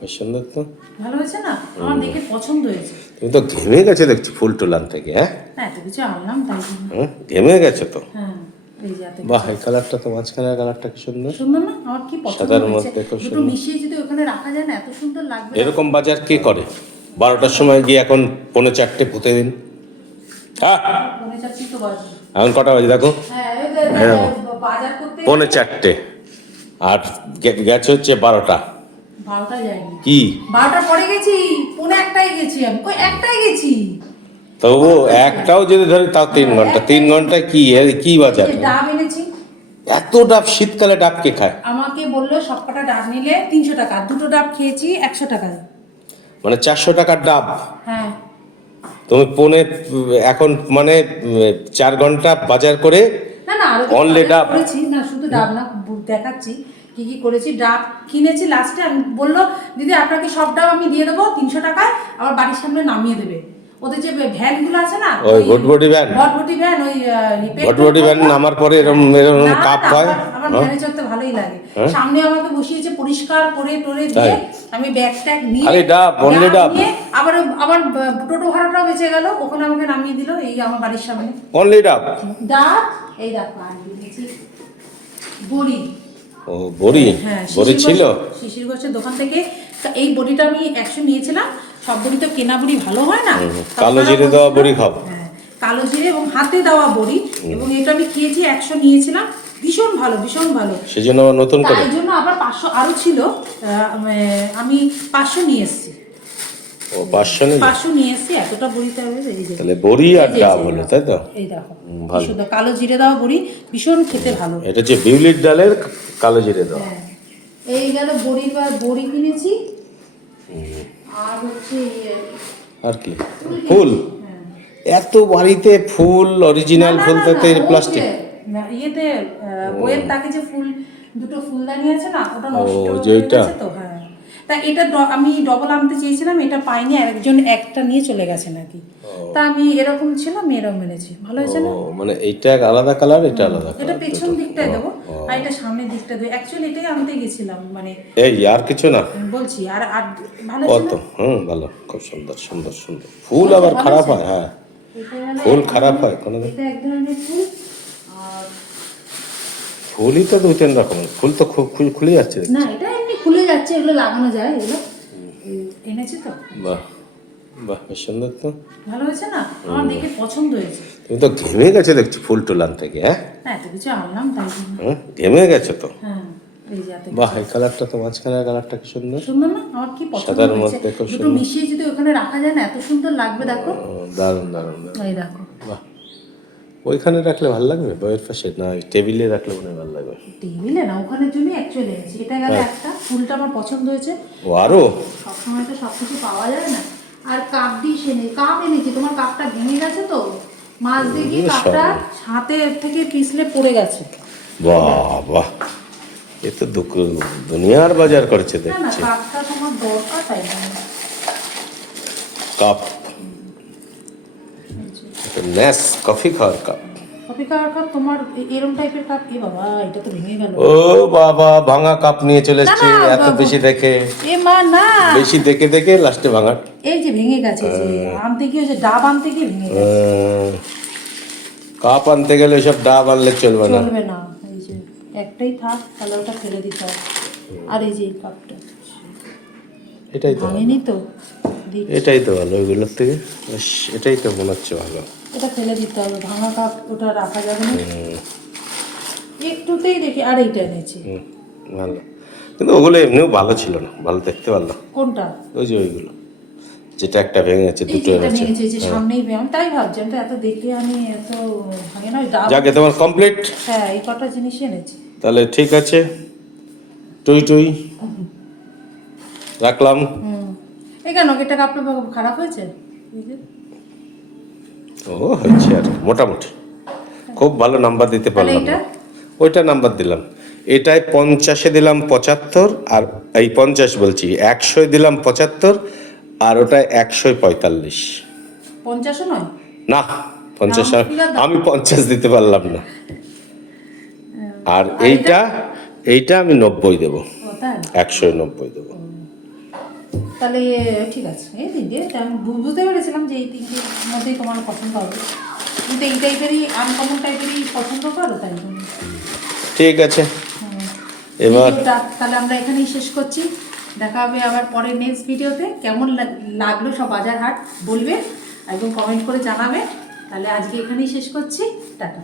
বেশ সুন্দর তো ভালো হয়েছে না? আমার দেখে পছন্দ হয়েছে। তুমি তো ঘেমে গেছে দেখছি ফুল তোলান থেকে হ্যাঁ? কিছু আনলাম তাই ঘেমে গেছে তো? হ্যাঁ বাহ এই কালারটা তো মাঝখানের কালারটা কি সুন্দর? সুন্দর না? আমার কি পছন্দ সাদার মধ্যে খুব সুন্দর। মিশিয়ে যদি ওখানে রাখা যায় না এত সুন্দর লাগবে এরকম বাজার কে করে? বারোটার সময় গিয়ে এখন পৌনে চারটে পুঁতে দিন। হ্যাঁ এখন কটা বাজে দেখো? হ্যাঁ এই যে- এরকম। বাজার করতে পৌনে চারটে। আর গেছে হচ্ছে বারোটা। বারোটা কি? বারোটার পরে গেছি পৌনে একটাই গেছি আমি। ওই একটাই গেছি? তবু একটাও যদি ধরি তাও তিন ঘণ্টা। তিন ঘণ্টা কি কি বাজার? ডাব এনেছি। এত ডাব শীতকালে ডাব কে খায়? আমাকে বলল সব কটা ডাব নিলে তিনশো টাকা। দুটো ডাব খেয়েছি একশো টাকায়। মানে চারশো টাকার ডাব? হ্যাঁ। তুমি পৌনে এখন মানে চার ঘণ্টা বাজার করে না না আরও ডাব? করেছি। না শুধু ডাব না দেখাচ্ছি। কি কি করেছি ডাব কিনেছি লাস্টে আমি বলল দিদি আপনাকে সব ডাব আমি দিয়ে দেবো তিনশো টাকায় আমার বাড়ির সামনে নামিয়ে দেবে। ওদের যে ভ্যানগুলো আছে না ওই ভটভটি ভ্যান। ভটভটি ভ্যান ওই ভটভটি ভ্যান নামার পরে এরকম এরকম কাপ হয়? আমার- হ্যাঁ? ভ্যানে চড়তে ভালোই লাগে। হ্যাঁ? সামনে আমাকে বসিয়েছে পরিষ্কার করে টরে দিয়ে আমি ব্যাগ ট্যাগ নিয়ে খালি ডাব, ডাব? আবার আবার টোটো ভাড়াটাও বেঁচে গেল ওখানে আমাকে নামিয়ে দিল এই আমার বাড়ির সামনে। অনলি ডাব? ডাব এই দেখো আর দিয়েছি বড়ি। ও বড়ি? হ্যাঁ বড়ি ছিল? শিশির ঘোষের দোকান থেকে এই বড়িটা আমি একশো নিয়েছিলাম। সব বড়ি তো কেনা বড়ি ভালো হয় না। কালো জিরে দেওয়া বড়ি খাও। হ্যাঁ কালো জিরে এবং হাতে দেওয়া বড়ি। এবং এটা আমি খেয়েছি একশো নিয়েছিলাম। ভীষণ ভালো ভীষণ ভালো। সেজন্য জন্য নতুন করে? তাই জন্য আবার পাঁচশো আরও ছিল। আমি পাঁচশো নিয়ে এসেছি। ও পাঁচশো নেই পাঁচশো নিয়ে এসেছি এতটা বড়িতে হবে তাহলে বড়ি আর ডাব হলো তাই তো? এই দেখো ভালো। শুধু কালো জিরে দেওয়া বড়ি ভীষণ খেতে ভালো। এটা হচ্ছে বিউলির ডালের কালো জিরে দেওয়া। হ্যাঁ এই গেল বড়ি বা বড়ি কিনেছি। আর হচ্ছে আর কি। ফুল? হ্যাঁ। এত বাড়িতে ফুল অরিজিনাল ফুল তাতে প্লাস্টিক যে, ইয়েতে বইয়ের তাকে যে ফুল দুটো ফুলদানি আছে না ওটা নষ্ট হয়ে যে? গেছে তো হ্যাঁ। তা এটা আমি ডবল আনতে চেয়েছিলাম এটা পাইনি আর একজন একটা নিয়ে চলে গেছে নাকি। তা আমি এরকম ছিল আমি এরকম এনেছি ভালো হয়েছে না? মানে এইটা এক আলাদা কালার এটা আলাদা এটা পেছন দিকটায় দেবো আর এটা সামনের দিকটা দেবো। অ্যাকচুয়ালি এটাই আনতে গেছিলাম মানে এই আর কিছু না। বলছি আর আর ভালো কত হুম ভালো। খুব সুন্দর সুন্দর সুন্দর। ফুল আবার খারাপ হয় হ্যাঁ। ফুল খারাপ হয় কোনো এটা এক ধরনের ফুল আর ফুলই তো দুই তিন রকমের। ফুল তো খুব খুল যাচ্ছে। না এটা যাচ্ছে এগুলো লাগানো যায় এগুলো এনেছি তো? বাহ বাহ বেশ সুন্দর তো। ভালো হয়েছে না? আমার দেখে পছন্দ হয়েছে। তুমি তো ঘেমে গেছে দেখছি ফুল থেকে হ্যাঁ? না এত কিছু আনলাম তাই হুম, ঘেমে গেছে তো? হ্যাঁ বাহ এই কালারটা তো মাঝখানের কালারটা কি সুন্দর। সুন্দর না? আমার কি পছন্দ সাদার মধ্যে খুব দুটো মিশিয়ে যদি ওখানে রাখা যায় না এত সুন্দর লাগবে দেখো। দারুণ দারুণ। এই দেখো। ওইখানে রাখলে ভালো লাগবে? বইয়ের পাশে? না টেবিলে রাখলে মনে হয় ভালো লাগবে। টেবিলে না ওখানের জন্য অ্যাকচুয়ালি এনেছি। এটা গেল একটা ফুলটা আমার পছন্দ হয়েছে। ও আরও? সবসময় তো সব কিছু পাওয়া যায় না। আর কাপ ডিশ এনে কাপ এনেছি তোমার কাপটা ভেঙে গেছে তো? মাছ দিয়ে গিয়ে কাপটা হাতে থেকে পিছলে পড়ে গেছে। বাহ বাহ। এ তো দুনিয়ার বাজার করেছে না না দেখছি। কাপটা তোমার দরকার তাই। কাপ ন্যাস কফি খাওয়ার কাপ। কফি খাওয়ার কাপ তোমার এ- টাইপের কাপ? এ বাবা এটা তো ভেঙে গেল। ও বাবা ভাঙা কাপ নিয়ে চলে এসছে এত বেশি দেখে। এ মা না। বেশি দেখে দেখে লাস্টে ভাঙা। এই যে ভেঙে গেছে যে আনতে গিয়ে যে ডাব আনতে গিয়ে ভেঙে গেছে। কাপ আনতে গেলে সব ডাব আনলে চলবে না। চলবে না। এই যে একটাই থাক তাহলে ওটা ফেলে দিতে হবে। আর এই যে কাপটা। এটাই তো ভাঙেনি তো? এটাই তো ভালো ওইগুলোর থেকে। এটাই তো মনে হচ্ছে ভালো। এটা ফেলে দিতে হবে ভাঙা কাপ ওটা রাখা যাবে না। একটুতেই দেখি আর এইটা এনেছি। ভালো। কিন্তু ওগুলো এমনিও ভালো ছিল না ভালো দেখতে পারল কোনটা? ওই যে ওইগুলো যেটা একটা ভেঙে এই দুটো ভেঙেছে যে সামনেই ভেঙে তাই ভাবছি আমি তো এত দেখে আমি এত ভাঙে না যাকে তোমার কমপ্লিট হ্যাঁ এই কটা জিনিস এনেছি। তাহলে ঠিক আছে। টুই টুই। রাখলাম। হুম। এই কেন এটা কাপটা খারাপ হয়েছে? এই যে। ও হচ্ছে আর মোটামুটি। খুব ভালো নাম্বার দিতে পারলাম না। ওইটা নাম্বার দিলাম। এটায় পঞ্চাশে দিলাম পঁচাত্তর আর এই পঞ্চাশ বলছি একশোয় দিলাম পঁচাত্তর আর ওটায় একশোয় পঁয়তাল্লিশ। পঞ্চাশও নয়? না পঞ্চাশ না, না। আমি পঞ্চাশ দিতে পারলাম না। আর এইটা এইটা আমি নব্বই দেবো। একশো নব্বই দেবো। তাহলে ঠিক আছে। এই তিনটে আমি বুঝতে পেরেছিলাম যে এই তিনটের মধ্যেই তোমার পছন্দ হবে। কিন্তু এই টাইপেরই আনকমন টাইপেরই পছন্দ করো তাই জন্য। ঠিক আছে। হুম। এবার তাহলে আমরা এখানেই শেষ করছি। দেখা হবে আবার পরের নেক্সট ভিডিওতে কেমন লাগল সব বাজার হাট বলবে একদম কমেন্ট করে জানাবে। তাহলে আজকে এখানেই শেষ করছি। টাটা।